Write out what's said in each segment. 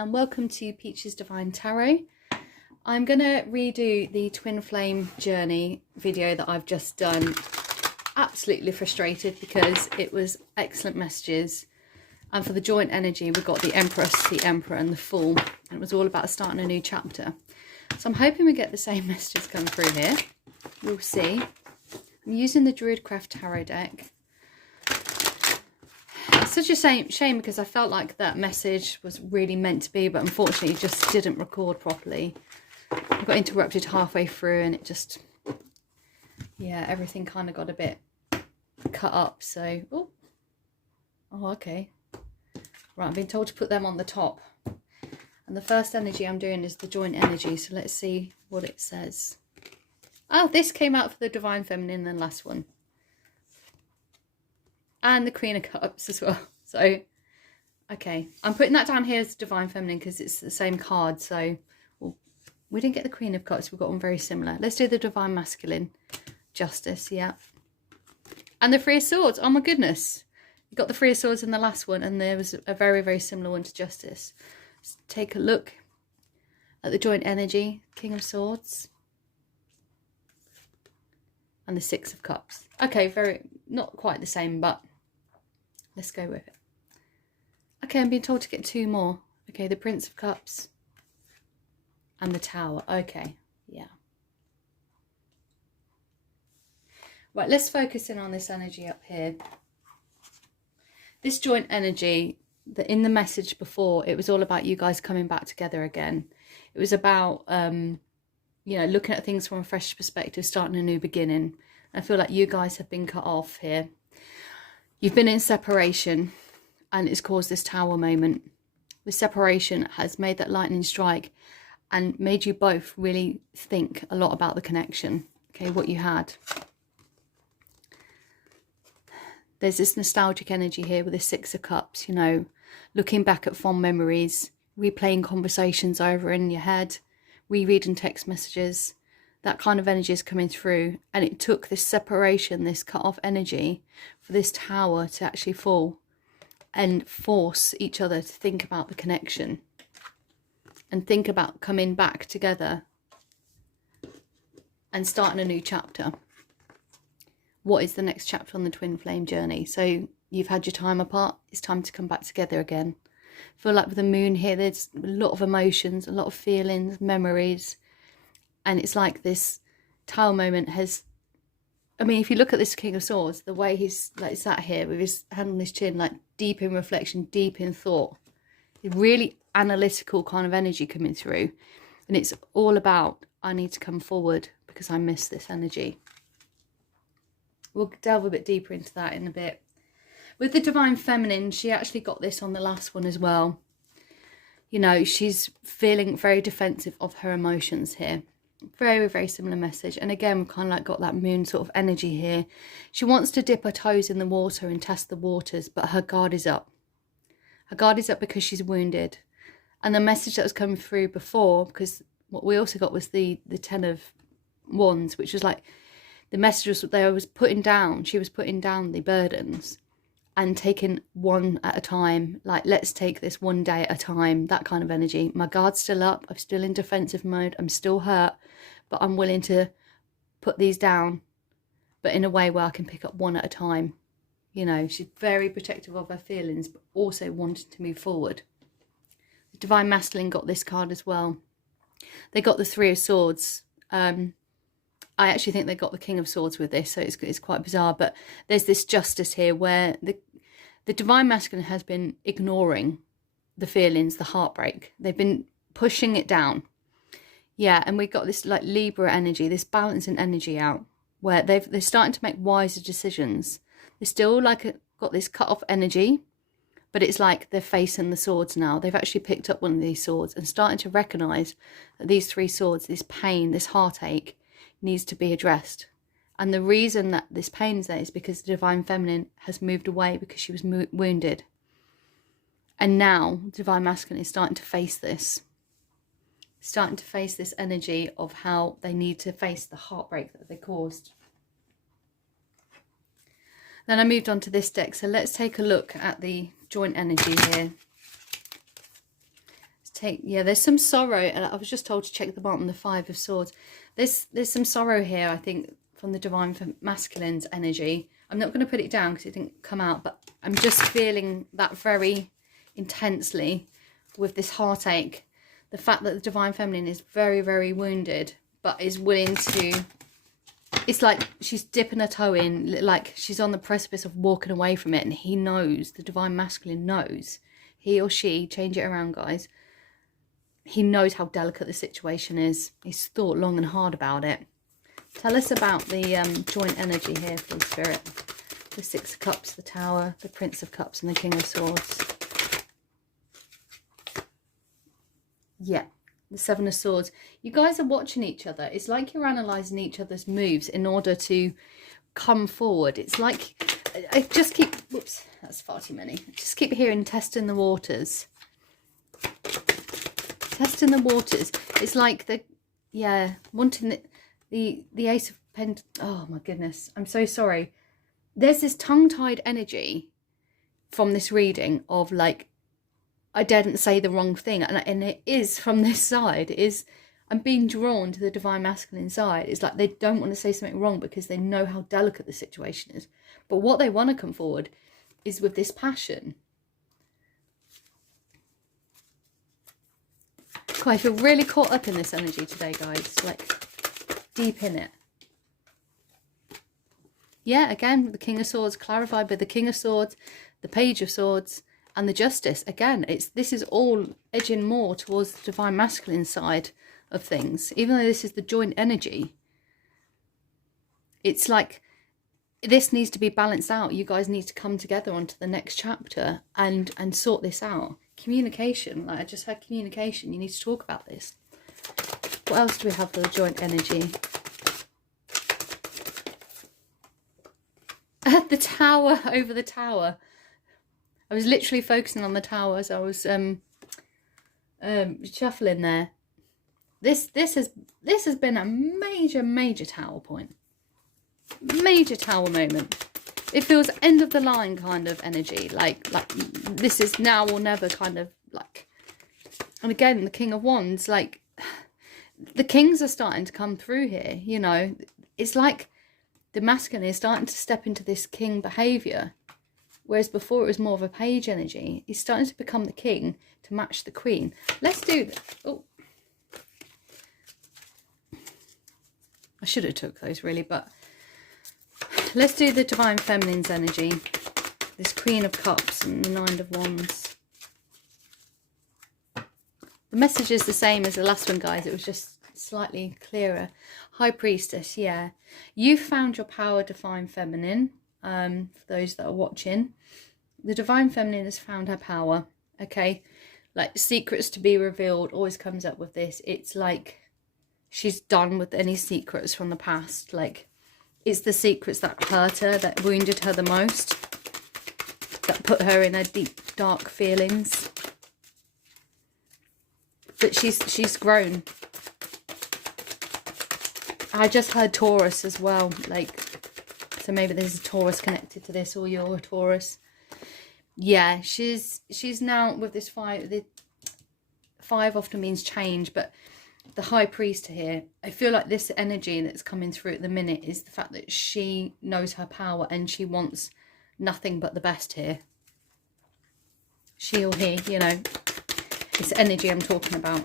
and welcome to Peach's Divine Tarot. I'm going to redo the Twin Flame journey video that I've just done. Absolutely frustrated because it was excellent messages, and for the joint energy we got the Empress, the Emperor and the Fool, and it was all about starting a new chapter. So I'm hoping we get the same messages come through here. We'll see. I'm using the Druidcraft Tarot deck. It's such a shame because I felt like that message was really meant to be, but unfortunately it just didn't record properly. I got interrupted halfway through and it just, yeah, everything kind of got a bit cut up. So, oh, okay. Right, I've been told to put them on the top. And the first energy I'm doing is the joint energy. So let's see what it says. Oh, this came out for the Divine Feminine, the last one. And the Queen of Cups as well. So, okay. I'm putting that down here as Divine Feminine because it's the same card. So, well, we didn't get the Queen of Cups. We've got one very similar. Let's do the Divine Masculine. Justice, yeah. And the Three of Swords. Oh my goodness. You got the Three of Swords in the last one. And there was a very, very similar one to Justice. Let's take a look at the joint energy. King of Swords. And the Six of Cups. Okay, not quite the same, but let's go with it. Okay, I'm being told to get two more. Okay, the Prince of Cups and the Tower. Okay, yeah. Right, let's focus in on this energy up here. This joint energy, in the message before, it was all about you guys coming back together again. It was about, you know, looking at things from a fresh perspective, starting a new beginning. I feel like you guys have been cut off here. You've been in separation and it's caused this Tower moment. The separation has made that lightning strike and made you both really think a lot about the connection, okay, what you had. There's this nostalgic energy here with the Six of Cups, you know, looking back at fond memories, replaying conversations over in your head, rereading text messages. That kind of energy is coming through, and it took this separation, this cut off energy for this Tower to actually fall and force each other to think about the connection and think about coming back together and starting a new chapter. What is the next chapter on the Twin Flame journey? So you've had your time apart, it's time to come back together again. I feel like with the moon here, there's a lot of emotions, a lot of feelings, memories. And it's like this Tower moment has, I mean, if you look at this King of Swords, the way he's like sat here with his hand on his chin, like deep in reflection, deep in thought, really analytical kind of energy coming through. And it's all about, I need to come forward because I miss this energy. We'll delve a bit deeper into that in a bit. With the Divine Feminine, she actually got this on the last one as well. You know, she's feeling very defensive of her emotions here. Very, very similar message. And again, we've kind of like got that moon sort of energy here. She wants to dip her toes in the water and test the waters, but her guard is up. Her guard is up because she's wounded. And the message that was coming through before, because what we also got was the Ten of Wands, which was like, the message was that she was putting down the burdens and taking one at a time. Like, let's take this one day at a time, that kind of energy. My guard's still up. I'm still in defensive mode. I'm still hurt, but I'm willing to put these down, but in a way where I can pick up one at a time. You know, she's very protective of her feelings, but also wanting to move forward. The Divine Masculine got this card as well. They got the Three of Swords. I actually think they got the King of Swords with this, so it's quite bizarre. But there's this justice here where the Divine Masculine has been ignoring the feelings, the heartbreak. They've been pushing it down. Yeah, and we got this like Libra energy, this balancing energy out, where they're starting to make wiser decisions. They're still like got this cut off energy, but it's like they're facing the swords now. They've actually picked up one of these swords and starting to recognise that these three swords, this pain, this heartache, needs to be addressed. And the reason that this pain is there is because the Divine Feminine has moved away because she was wounded. And now the Divine Masculine is starting to face this. Starting to face this energy of how they need to face the heartbreak that they caused. Then I moved on to this deck. So let's take a look at the joint energy here. Let's there's some sorrow, and I was just told to check the bottom, the Five of Swords. There's some sorrow here, I think, from the Divine Masculine's energy. I'm not going to put it down because it didn't come out, but I'm just feeling that very intensely with this heartache. The fact that the Divine Feminine is very, very wounded, but is willing to... It's like she's dipping her toe in, like she's on the precipice of walking away from it, and he knows, the Divine Masculine knows, he or she, change it around, guys, he knows how delicate the situation is. He's thought long and hard about it. Tell us about the joint energy here, please, Spirit. The Six of Cups, the Tower, the Prince of Cups, and the King of Swords. Yeah, the Seven of Swords. You guys are watching each other. It's like you're analysing each other's moves in order to come forward. It's like, I just keep, whoops, that's far too many. I just keep hearing testing the waters. Testing the waters. It's like the, yeah, wanting the Ace of Pentacles. Oh my goodness, I'm so sorry. There's this tongue-tied energy from this reading of like, I didn't say the wrong thing, and it is from this side. It is, I'm being drawn to the Divine Masculine side. It's like they don't want to say something wrong because they know how delicate the situation is. But what they want to come forward is with this passion. God, I feel really caught up in this energy today, guys. Like, deep in it. Yeah, again, the King of Swords clarified by the King of Swords, the Page of Swords, and the Justice. Again, this is all edging more towards the Divine Masculine side of things. Even though this is the joint energy, it's like this needs to be balanced out. You guys need to come together onto the next chapter and sort this out. Communication, like I just had communication. You need to talk about this. What else do we have for the joint energy? The Tower, over the Tower. I was literally focusing on the Tower as I was shuffling there. This has been a major Tower point. Major Tower moment. It feels end of the line kind of energy. Like this is now or never kind of like. And again, the King of Wands, like the kings are starting to come through here. You know, it's like the masculine is starting to step into this king behaviour. Whereas before it was more of a page energy. He's starting to become the king to match the queen. Let's do this. Oh, I should have took those really, but let's do the Divine Feminine's energy. This Queen of Cups and the Nine of Wands. The message is the same as the last one, guys. It was just slightly clearer. High Priestess, yeah. You've found your power, Divine Feminine. For those that are watching, the Divine Feminine has found her power. Okay, like secrets to be revealed always comes up with this. It's like she's done with any secrets from the past. Like it's the secrets that hurt her, that wounded her the most, that put her in her deep dark feelings. But she's grown. I just heard Taurus as well, like, so maybe there's a Taurus connected to this, or you're a Taurus. Yeah, she's now with this five. The five often means change, but the High Priest here, I feel like this energy that's coming through at the minute is the fact that she knows her power and she wants nothing but the best here. She or he, you know, this energy I'm talking about.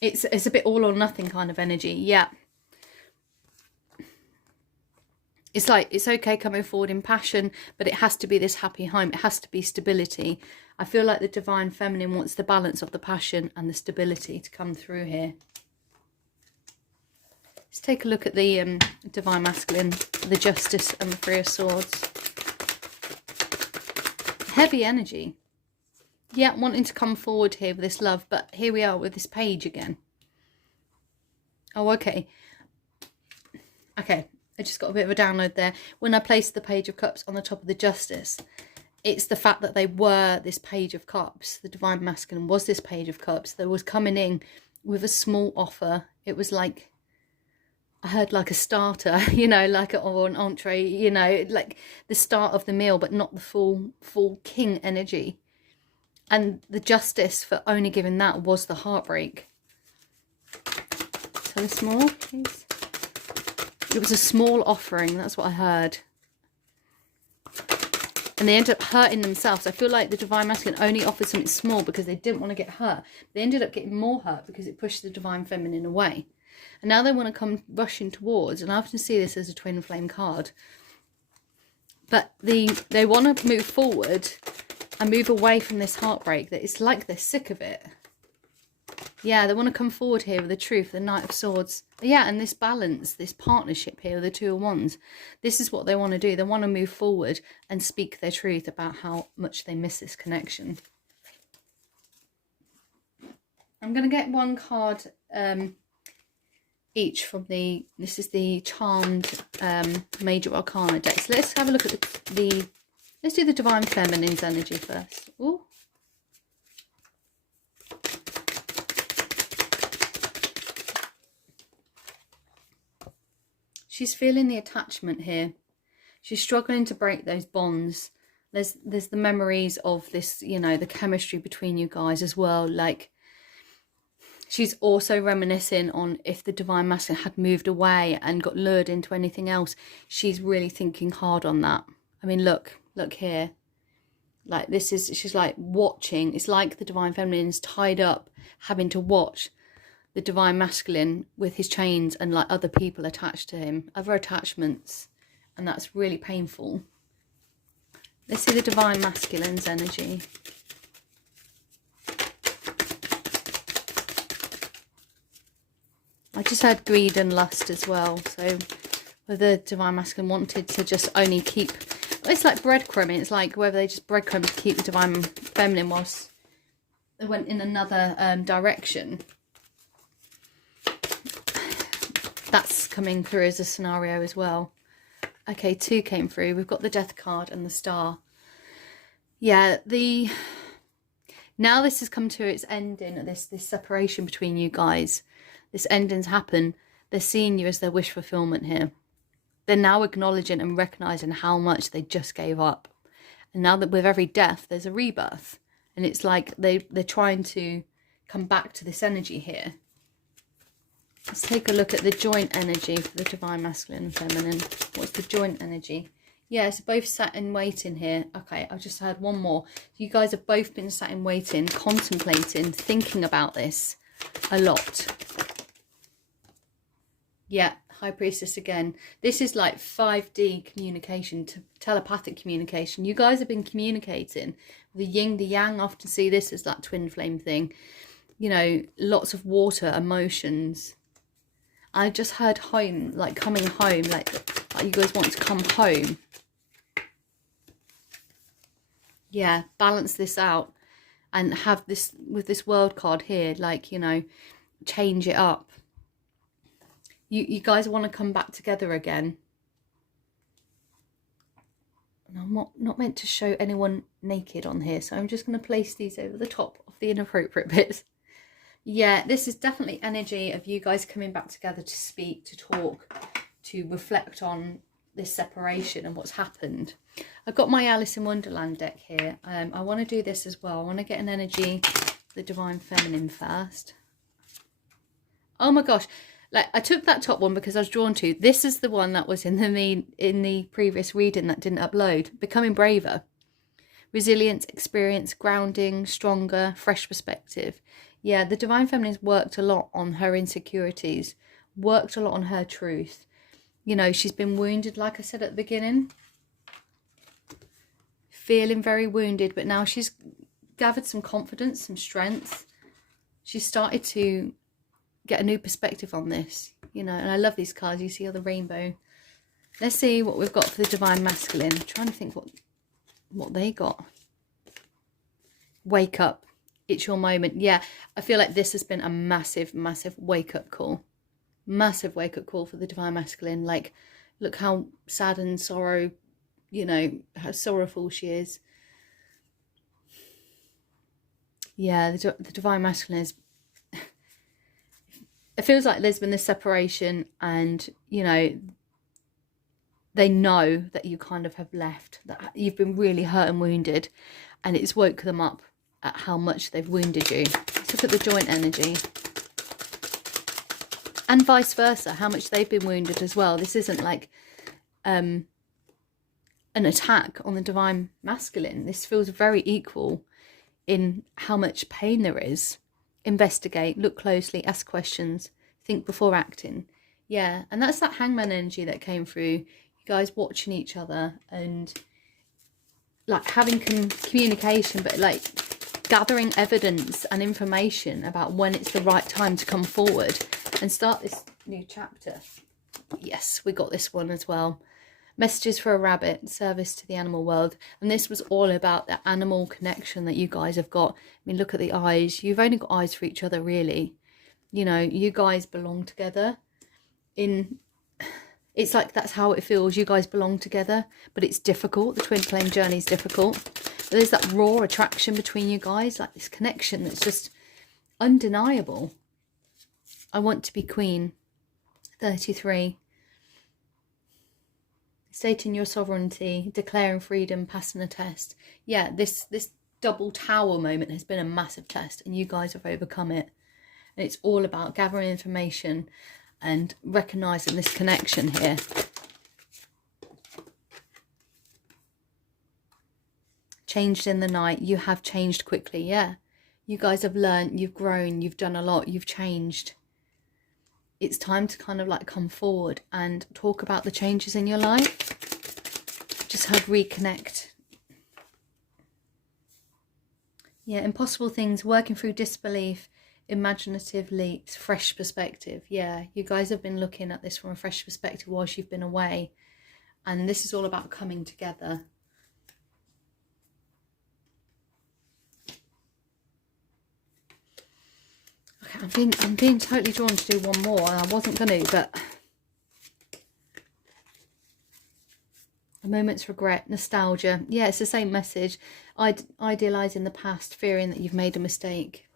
It's a bit all or nothing kind of energy, yeah. It's like, it's okay coming forward in passion, but it has to be this happy home. It has to be stability. I feel like the Divine Feminine wants the balance of the passion and the stability to come through here. Let's take a look at the Divine Masculine, the Justice and the Three of Swords. Heavy energy. Yeah, wanting to come forward here with this love, but here we are with this Page again. Oh, okay. Okay. I just got a bit of a download there. When I placed the Page of Cups on the top of the Justice, it's the fact that they were this Page of Cups. The Divine Masculine was this Page of Cups. They was coming in with a small offer. It was like, I heard like a starter, you know, like or an entree, you know, like the start of the meal, but not the full king energy. And the justice for only giving that was the heartbreak. So small, please. It was a small offering, that's what I heard. And they ended up hurting themselves. I feel like the Divine Masculine only offered something small because they didn't want to get hurt. They ended up getting more hurt because it pushed the Divine Feminine away. And now they want to come rushing towards, and I often see this as a twin flame card. But they want to move forward and move away from this heartbreak. That it's like they're sick of it. Yeah, they want to come forward here with the truth, the Knight of Swords. Yeah, and this balance, this partnership here with the Two of Wands. This is what they want to do. They want to move forward and speak their truth about how much they miss this connection. I'm going to get one card each from the, this is the Charmed Major Arcana deck. So let's have a look at let's do the Divine Feminine's energy first. Ooh. She's feeling the attachment here. She's struggling to break those bonds. There's the memories of this, you know, the chemistry between you guys as well. Like, she's also reminiscing on if the Divine Masculine had moved away and got lured into anything else. She's really thinking hard on that. I mean, look here. Like, this is, she's like watching. It's like the Divine Feminine is tied up, having to watch the Divine Masculine with his chains and like other people attached to him, other attachments, and that's really painful. Let's see the Divine Masculine's energy. I just had greed and lust as well, so whether the Divine Masculine wanted to just only keep, it's like breadcrumbing, it's like whether they just breadcrumb to keep the Divine Feminine whilst they went in another direction. That's coming through as a scenario as well. Okay, 2 came through. We've got the Death card and the Star. Yeah, now this has come to its ending, this separation between you guys. This ending's happened. They're seeing you as their wish fulfillment here. They're now acknowledging and recognizing how much they just gave up. And now that with every death, there's a rebirth. And it's like they're trying to come back to this energy here. Let's take a look at the joint energy for the Divine Masculine and Feminine. What's the joint energy? Yeah, so both sat in waiting here. Okay, I've just heard one more. You guys have both been sat in waiting, contemplating, thinking about this a lot. Yeah, High Priestess again. This is like 5D communication, telepathic communication. You guys have been communicating. The yin, the yang, I often see this as that twin flame thing. You know, lots of water, emotions. I just heard home, like coming home, like you guys want to come home. Yeah, balance this out and have this, with this World card here, like, you know, change it up. You guys want to come back together again. And I'm not meant to show anyone naked on here, so I'm just going to place these over the top of the inappropriate bits. Yeah, this is definitely energy of you guys coming back together to speak, to talk, to reflect on this separation and what's happened. I've got my Alice in Wonderland deck here. I want to do this as well. I want to get an energy, the Divine Feminine first. Oh my gosh. Like, I took that top one because I was drawn to. This is the one that was in the previous reading that didn't upload. Becoming braver. Resilience, experience, grounding, stronger, fresh perspective. Yeah, the Divine Feminine's worked a lot on her insecurities, worked a lot on her truth. You know, she's been wounded, like I said at the beginning. Feeling very wounded, but now she's gathered some confidence, some strength. She's started to get a new perspective on this, you know, and I love these cards. You see all the rainbow. Let's see what we've got for the Divine Masculine. I'm trying to think what they got. Wake up. It's your moment. Yeah, I feel like this has been a massive, massive wake-up call. Massive wake-up call for the Divine Masculine. Like, look how sad and sorrow, you know, how sorrowful she is. Yeah, the Divine Masculine is... It feels like there's been this separation and, you know, they know that you kind of have left, that you've been really hurt and wounded, and it's woke them up. at how much they've wounded you. Let's look at the joint energy. And vice versa, how much they've been wounded as well. This isn't like an attack on the divine masculine. This feels very equal in how much pain there is. Investigate, look closely, ask questions, think before acting. Yeah, and that's that hangman energy that came through. You guys watching each other and like having communication, but like gathering evidence and information about when it's the right time to come forward and start this new chapter. Yes, we got this one as well. Messages for a rabbit, service to the animal world. And this was all about the animal connection that you guys have got. I mean, look at the eyes. You've only got eyes for each other, really. You know, you guys belong together. It's like that's how it feels. You guys belong together, but it's difficult. The twin flame journey is difficult. But there's that raw attraction between you guys, like this connection that's just undeniable. I want to be queen. 33. Stating your sovereignty, declaring freedom, passing a test. Yeah, this double tower moment has been a massive test, and you guys have overcome it. And it's all about gathering information and recognizing this connection here. Changed in the night. You have changed quickly. Yeah, you guys have learned, you've grown, you've done a lot, you've changed. It's time to kind of like come forward and talk about the changes in your life. Just have reconnect. Yeah, impossible things, working through disbelief, imaginative leaps, fresh perspective. Yeah, you guys have been looking at this from a fresh perspective whilst you've been away. And this is all about coming together. Okay, I'm being totally drawn to do one more, and I wasn't going to, but a moment's regret, nostalgia. Yeah, it's the same message. Idealising the past, fearing that you've made a mistake.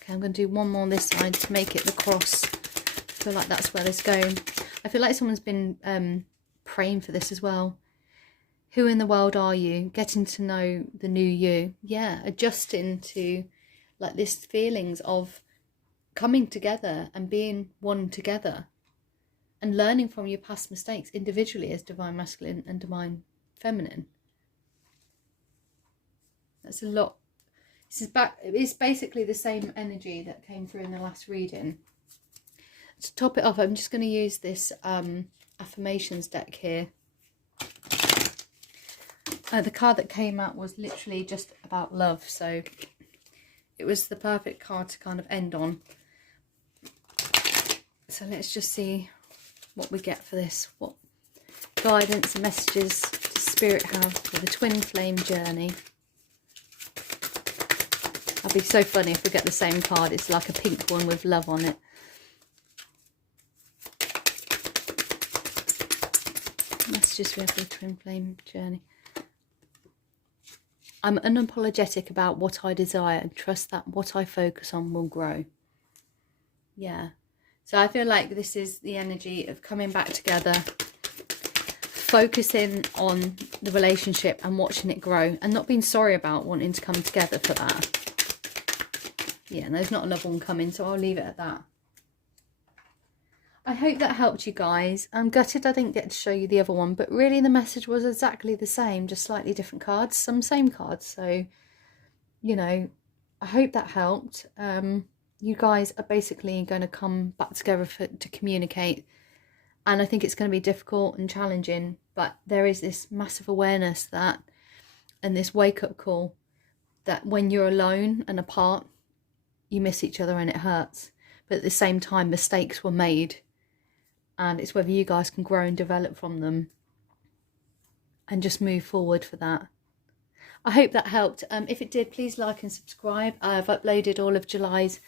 Okay, I'm going to do one more on this side to make it the cross. I feel like that's where this going. I feel like someone's been praying for this as well. Who in the world are you? Getting to know the new you. Yeah, adjusting to like this feelings of coming together and being one together. And learning from your past mistakes individually as divine masculine and divine feminine. That's a lot. This is back. It's basically the same energy that came through in the last reading. To top it off, I'm just going to use this affirmations deck here. The card that came out was literally just about love, so it was the perfect card to kind of end on. So let's just see what we get for this. What guidance and messages does Spirit have for the twin flame journey? That'd be so funny if we get the same card. It's like a pink one with love on it. Messages we have for the twin flame journey. I'm unapologetic about what I desire and trust that what I focus on will grow. Yeah. So I feel like this is the energy of coming back together, focusing on the relationship and watching it grow, and not being sorry about wanting to come together for that. Yeah, and there's not another one coming, so I'll leave it at that. I hope that helped you guys. I'm gutted I didn't get to show you the other one, but really the message was exactly the same, just slightly different cards, some same cards. So, you know, I hope that helped. You guys are basically going to come back together to communicate. And I think it's going to be difficult and challenging, but there is this massive awareness that, and this wake-up call, that when you're alone and apart, you miss each other and it hurts. But at the same time, mistakes were made. And it's whether you guys can grow and develop from them and just move forward for that. I hope that helped. If it did, please like and subscribe. I've uploaded all of July's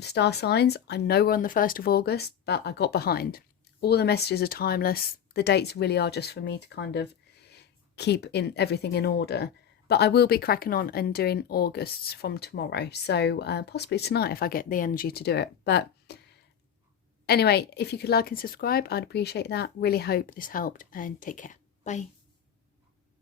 star signs. I know we're on the 1st of August, but I got behind. All the messages are timeless. The dates really are just for me to kind of keep everything in order. But I will be cracking on and doing August's from tomorrow. So possibly tonight if I get the energy to do it. But anyway, if you could like and subscribe, I'd appreciate that. Really hope this helped, and take care. Bye.